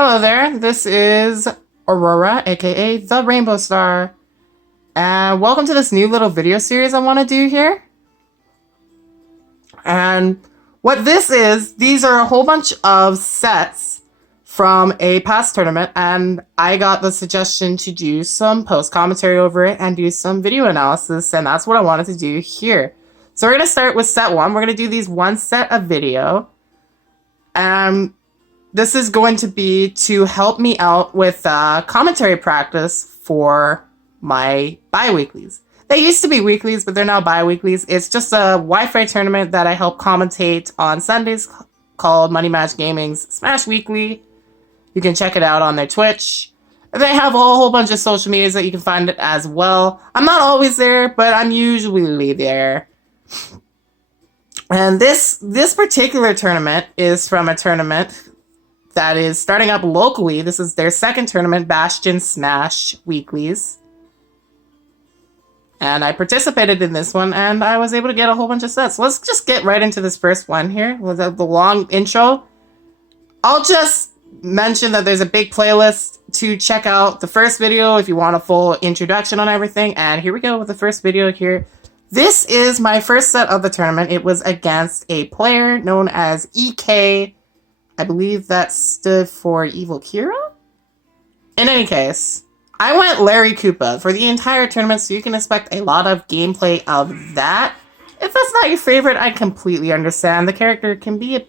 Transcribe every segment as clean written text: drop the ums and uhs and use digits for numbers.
Hello there, this is Aurora, aka the Rainbow Star, and welcome to this new little video series I want to do here. And what this is, these are a whole bunch of sets from a past tournament, and I got the suggestion to do some post commentary over it and do some video analysis, and that's what I wanted to do here. So we're going to start with set 1. We're going to do these one set of video, and this is going to be to help me out with commentary practice for my bi-weeklies. They used to be weeklies, but they're now bi-weeklies. It's just a Wi-Fi tournament that I help commentate on Sundays called Money Match Gaming's Smash Weekly. You can check it out on their Twitch. They have a whole bunch of social medias that you can find it as well. I'm not always there, but I'm usually there. And this particular tournament is from a tournament that is starting up locally. This is their second tournament, Bastion Smash Weeklies. And I participated in this one, and I was able to get a whole bunch of sets. So let's just get right into this first one here with the long intro. I'll just mention that there's a big playlist to check out the first video if you want a full introduction on everything. And here we go with the first video here. This is my first set of the tournament. It was against a player known as EK. I believe that stood for Evil Kira? In any case, I went Larry Koopa for the entire tournament, so you can expect a lot of gameplay of that. If that's not your favorite, I completely understand. The character can be a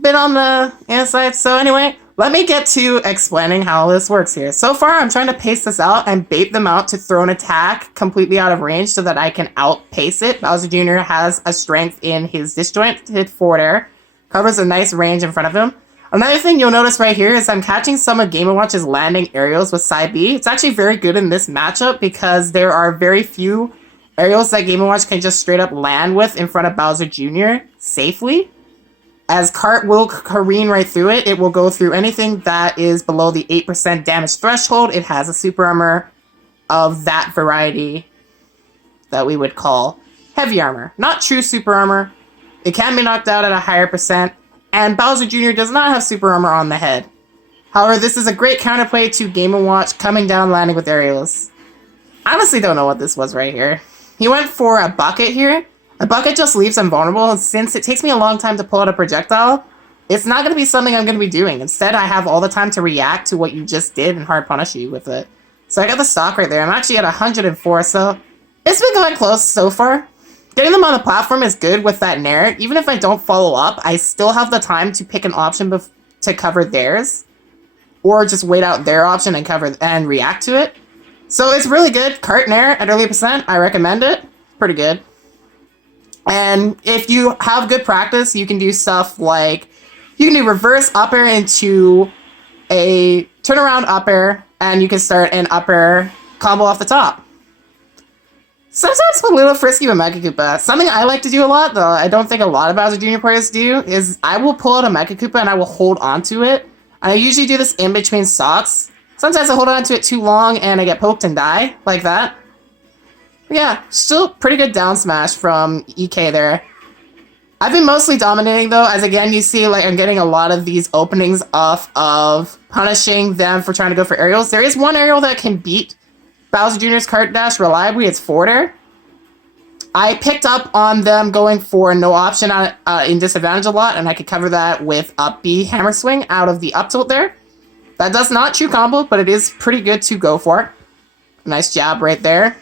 bit on the inside. So anyway, let me get to explaining how this works here. So far, I'm trying to pace this out and bait them out to throw an attack completely out of range so that I can outpace it. Bowser Jr. has a strength in his disjointed forward air. Covers a nice range in front of him. Another thing you'll notice right here is I'm catching some of Game & Watch's landing aerials with side B. It's actually very good in this matchup because there are very few aerials that Game & Watch can just straight up land with in front of Bowser Jr. safely. As Cart will careen right through it, it will go through anything that is below the 8% damage threshold. It has a super armor of that variety that we would call heavy armor. Not true super armor. It can be knocked out at a higher percent, and Bowser Jr. does not have super armor on the head. However, this is a great counterplay to Game & Watch coming down landing with aerials. I honestly don't know what this was right here. He went for a bucket here. A bucket just leaves him vulnerable, and since it takes me a long time to pull out a projectile, it's not going to be something I'm going to be doing. Instead, I have all the time to react to what you just did and hard punish you with it. So I got the stock right there. I'm actually at 104, so it's been going close so far. Getting them on the platform is good with that Nair. Even if I don't follow up, I still have the time to pick an option to cover theirs. Or just wait out their option and cover and react to it. So it's really good. Cart Nair at early percent, I recommend it. Pretty good. And if you have good practice, you can do stuff like, you can do reverse up air into a turnaround up air, and you can start an up air combo off the top. Sometimes I'm a little frisky with Mega Koopa. Something I like to do a lot, though I don't think a lot of Bowser Jr. players do, is I will pull out a Mega Koopa and I will hold onto it. And I usually do this in between stocks. Sometimes I hold onto it too long and I get poked and die, like that. But yeah, still pretty good down smash from EK there. I've been mostly dominating, though, as again, you see, like, I'm getting a lot of these openings off of punishing them for trying to go for aerials. There is one aerial that can beat Bowser Jr.'s cart dash reliably. It's forward air. I picked up on them going for no option on in disadvantage a lot, and I could cover that with up B hammer swing out of the up tilt there. That does not true combo, but it is pretty good to go for. Nice jab right there.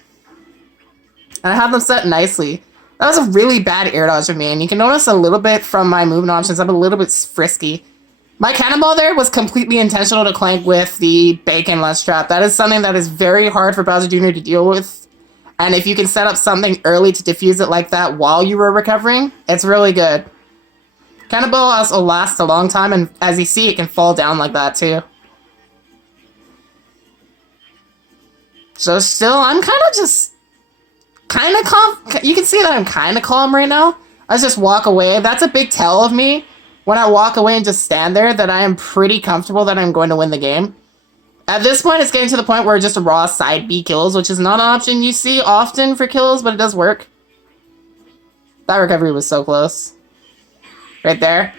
And I have them set nicely. That was a really bad air dodge of me, and you can notice a little bit from my movement options, I'm a little bit frisky. My cannonball there was completely intentional to clank with the bacon-less trap. That is something that is very hard for Bowser Jr. to deal with. And if you can set up something early to defuse it like that while you were recovering, it's really good. Cannonball also lasts a long time, and as you see, it can fall down like that too. So still, I'm kind of just... kind of calm. You can see that I'm kind of calm right now. I just walk away. That's a big tell of me. When I walk away and just stand there, that I am pretty comfortable that I'm going to win the game. At this point, it's getting to the point where just a raw side B kills, which is not an option you see often for kills, but it does work. That recovery was so close. Right there.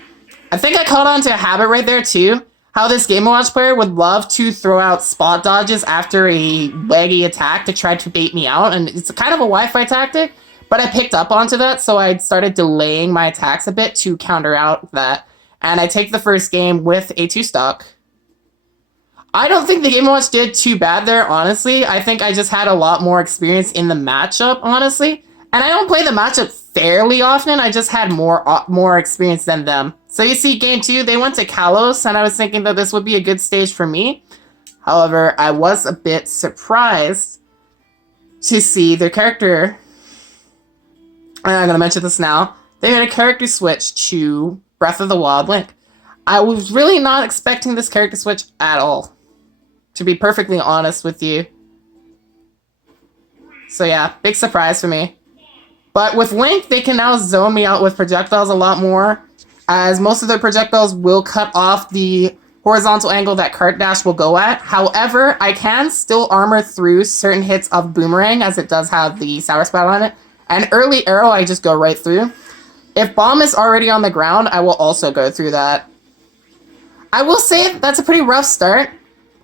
I think I caught on to a habit right there too. How this Game & Watch player would love to throw out spot dodges after a laggy attack to try to bait me out. And it's kind of a Wi-Fi tactic, but I picked up onto that, so I started delaying my attacks a bit to counter out that. And I take the first game with a 2-stock. I don't think the Game & Watch did too bad there, honestly. I think I just had a lot more experience in the matchup, honestly. And I don't play the matchup fairly often. I just had more experience than them. So you see, game 2, they went to Kalos, and I was thinking that this would be a good stage for me. However, I was a bit surprised to see their character, and I'm going to mention this now, they made a character switch to Breath of the Wild Link. I was really not expecting this character switch at all, to be perfectly honest with you. So yeah, big surprise for me. But with Link, they can now zone me out with projectiles a lot more, as most of their projectiles will cut off the horizontal angle that Cart Dash will go at. However, I can still armor through certain hits of Boomerang, as it does have the Sour Spout on it. And early arrow, I just go right through. If Bomb is already on the ground, I will also go through that. I will say that's a pretty rough start,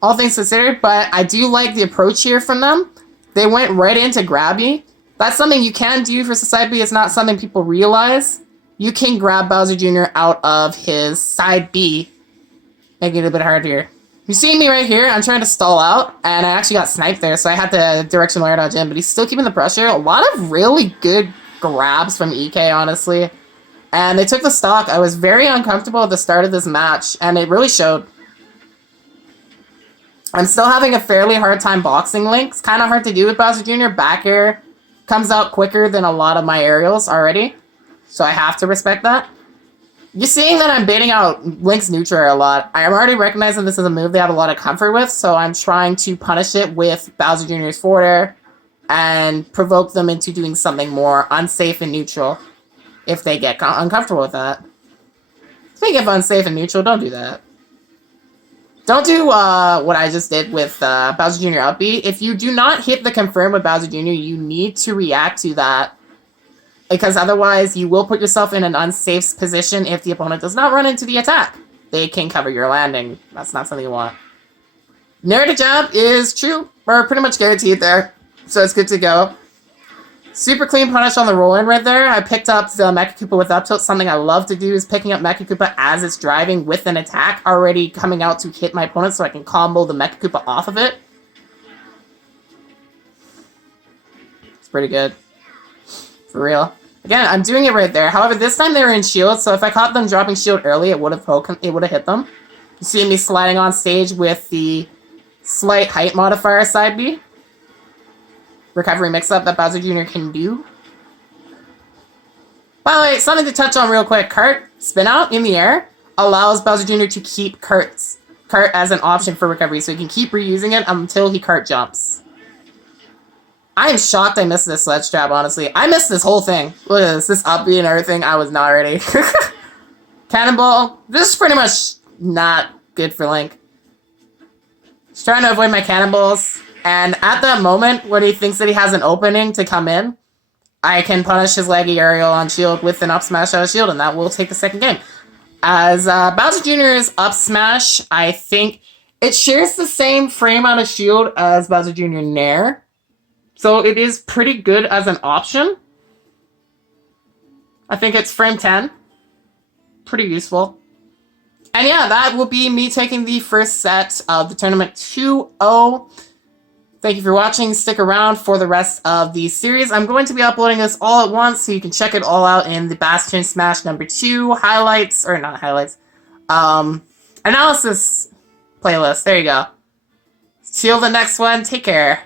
all things considered, but I do like the approach here from them. They went right in to grab me. That's something you can do for Side B. It's not something people realize. You can grab Bowser Jr. out of his side B, making it a bit harder here. You see me right here? I'm trying to stall out, and I actually got sniped there, so I had to directional air dodge in, but he's still keeping the pressure. A lot of really good grabs from EK, honestly. And they took the stock. I was very uncomfortable at the start of this match, and it really showed. I'm still having a fairly hard time boxing Link. It's kind of hard to do with Bowser Jr. Back air comes out quicker than a lot of my aerials already, so I have to respect that. You're seeing that I'm baiting out Link's neutral air a lot. I'm already recognizing this is a move they have a lot of comfort with, so I'm trying to punish it with Bowser Jr.'s forward air and provoke them into doing something more unsafe and neutral if they get uncomfortable with that. Speaking of unsafe and neutral, don't do that. Don't do what I just did with Bowser Jr. up B. If you do not hit the confirm with Bowser Jr., you need to react to that, because otherwise you will put yourself in an unsafe position if the opponent does not run into the attack. They can cover your landing. That's not something you want. Narrative jab is true. We're pretty much guaranteed there, so it's good to go. Super clean punish on the roll-in right there. I picked up the Mecha Koopa with up tilt. Something I love to do is picking up Mecha Koopa as it's driving with an attack already coming out to hit my opponent so I can combo the Mecha Koopa off of it. It's pretty good. For real. Again, I'm doing it right there. However, this time they were in shield, so if I caught them dropping shield early, it would have hit them. You see me sliding on stage with the slight height modifier side B. Recovery mix-up that Bowser Jr. can do. By the way, something to touch on real quick. Cart spin out in the air allows Bowser Jr. to keep Cart as an option for recovery, so he can keep reusing it until he Cart jumps. I am shocked I missed this sledge trap, honestly. I missed this whole thing. Look at this. This up B and everything. I was not ready. Cannonball. This is pretty much not good for Link. Just trying to avoid my cannonballs. And at that moment, when he thinks that he has an opening to come in, I can punish his laggy aerial on shield with an up smash out of shield, and that will take the second game. As Bowser Jr.'s up smash, I think it shares the same frame out of shield as Bowser Jr. Nair. So it is pretty good as an option. I think it's frame 10. Pretty useful. And yeah, that will be me taking the first set of the tournament 2-0. Thank you for watching. Stick around for the rest of the series. I'm going to be uploading this all at once, so you can check it all out in the Bastion Smash number 2 highlights, or not highlights, analysis playlist. There you go. Till the next one, take care.